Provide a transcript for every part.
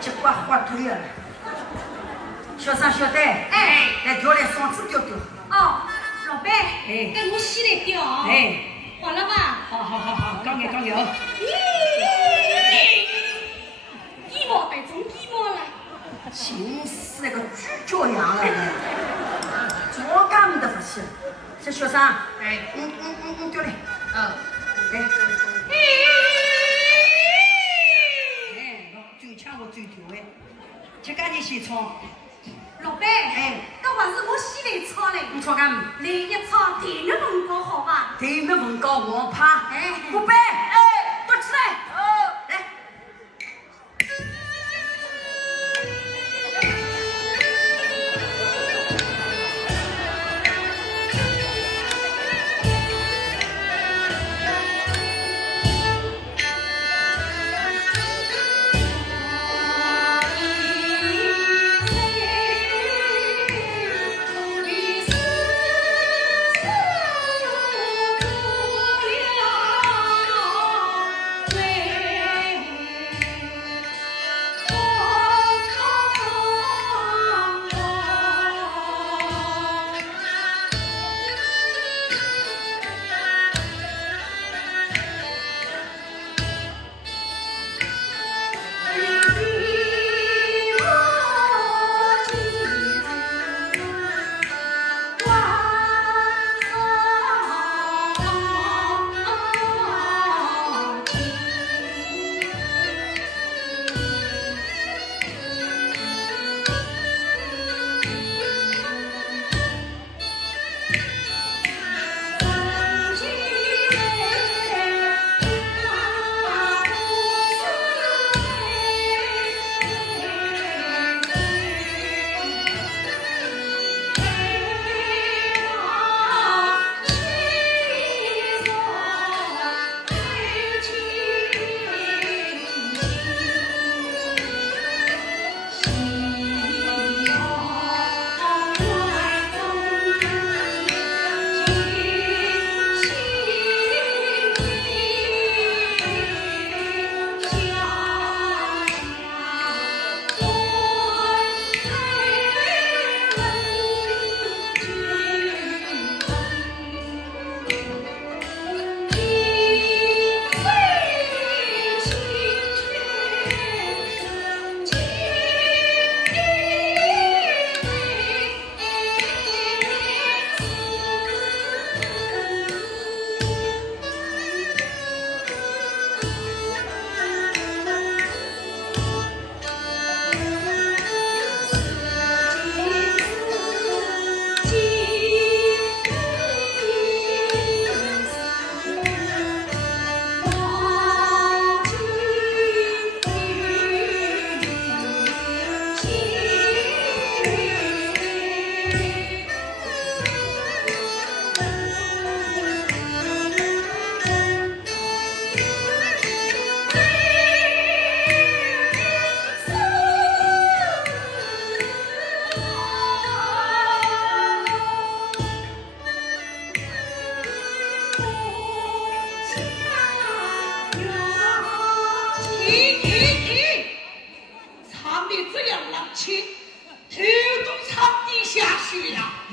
结果滑腿了。小三小戴，哎，来调来双子调调。哦，老板，哎，给我洗来调。哎，好了吧？好，刚有刚有。鸡毛带中鸡毛了，真是那个猪脚样了，做干的不行。这小三，哎，调来。来。最强我最调哎，这赶紧先炒。老板，哎，这还是我洗来炒嘞。你炒干么？来一炒地面文高好吧？地面文高我怕。哎，不背，哎，多起来。来。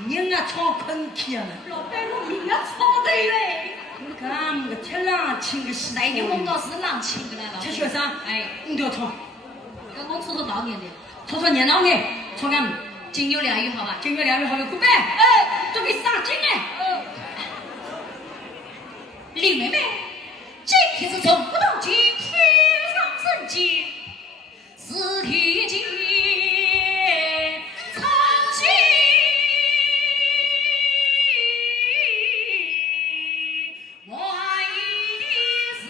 人啊炒困去了。老板，我命啊炒对嘞。你看，个铁狼请个西你问到是狼请的了。铁学生，哎，你都要炒。跟我搓搓到年的。炒年老年，炒干么？金牛良语好吧？金牛良语好了，古板。哎，准备上金哎。李妹妹，今天是从不到今天上圣经，四天经唱起，我爱的是。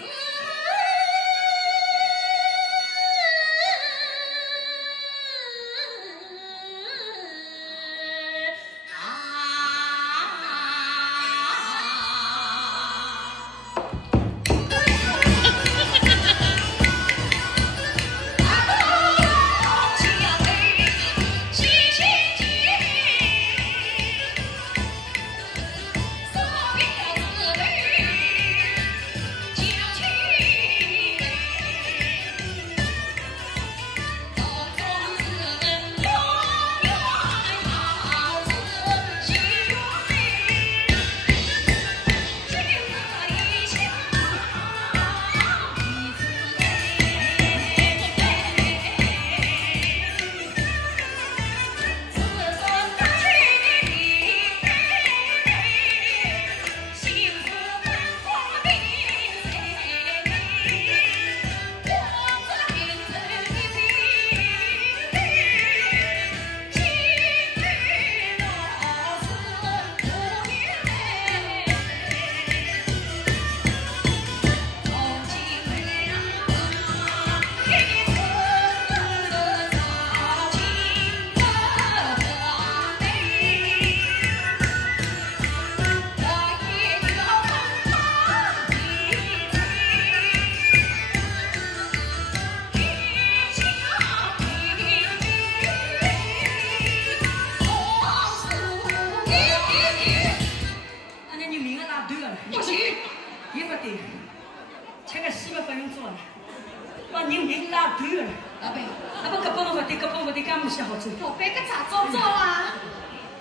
人拉断了。老板，那么搿本不对，搿本不对，干么些好做？老板搿咋糟糟啊？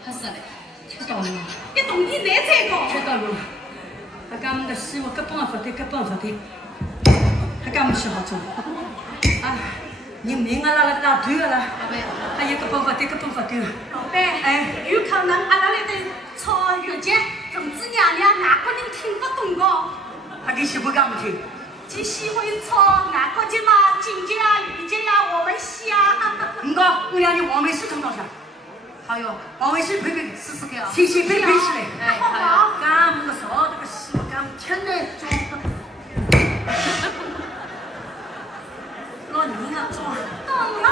还是嘞，吃到了吗？一动你难再搞。吃到了。他干么个希望搿本不对，搿本不对，他干么些好做？啊，人命啊拉断了啦。老板，还有搿本不对，搿本不对。老板，哎，有可能阿拉来对炒月节，同志娘娘外国人听不懂哦。他给媳妇干么听？就喜欢炒外国节嘛，金节啊、玉节呀，我们虾。我让你黄梅戏听到下。好哟，黄梅戏配配，试试看啊。先配配起来。哎，好好。干么个啥这个戏，干么吃来装的。老人啊装。东郎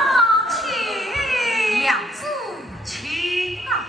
亲，两字情啊。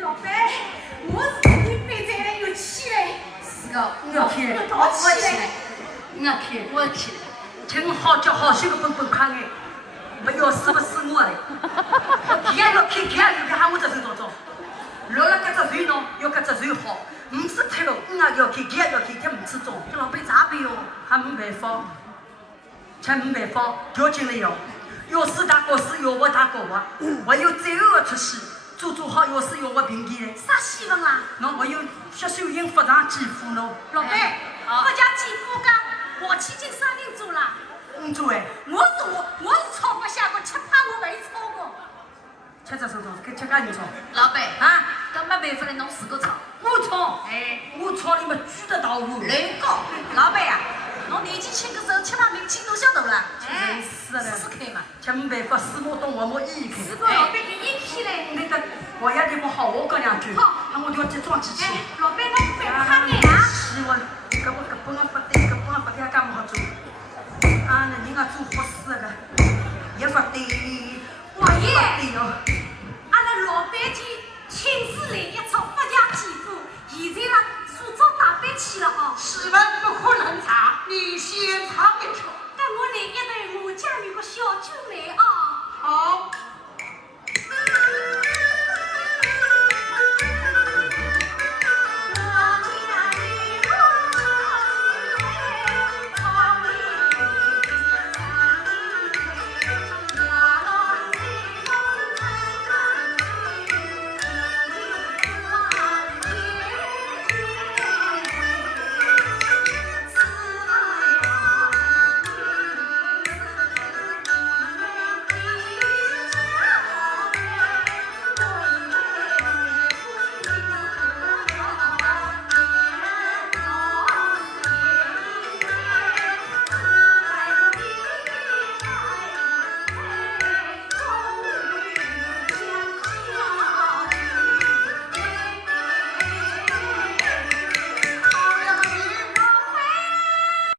老板，我是你背在来有气嘞。是的，我去，我起来，我去，请好叫好些个本看哎，不要死不死我嘞！看要喊我这手早早，落了搿只船喏，要搿只船好，唔是退路，我也要看，他唔吃中，这老板咋办哟？还没办法，才没办法，条件了要死打过死，要活打过活，还有最后的出息。做好要死要活平地嘞！啥戏份啊？侬还有血手印发上肌肤喏。老板，我家继父讲，我去进啥人做了？做哎。我是炒不下过，吃怕我没炒过。吃这手中，给吃干你炒。老板啊，搿没办法了，侬自个炒。我炒，哎，我炒你们举得到我。乱搞，老板呀，侬年纪轻的时候吃嘛名气都晓得啦。哎，是的。试试看嘛。吃没办法，死我懂我没意开。是个老板你硬气嘞。那个我也得不好，我讲两句。好，那我就要集装机器。老板侬快快点啊！是我，搿本不对，搿本不对，还干么好做？啊，那人家做好事个，也不对。王爷，对哦。阿拉老板家亲自来一撮发家继父，现在啦塑造打扮去了哦。试问不可能茶，你先尝一尝。跟我来一对我家有个小酒妹啊。好。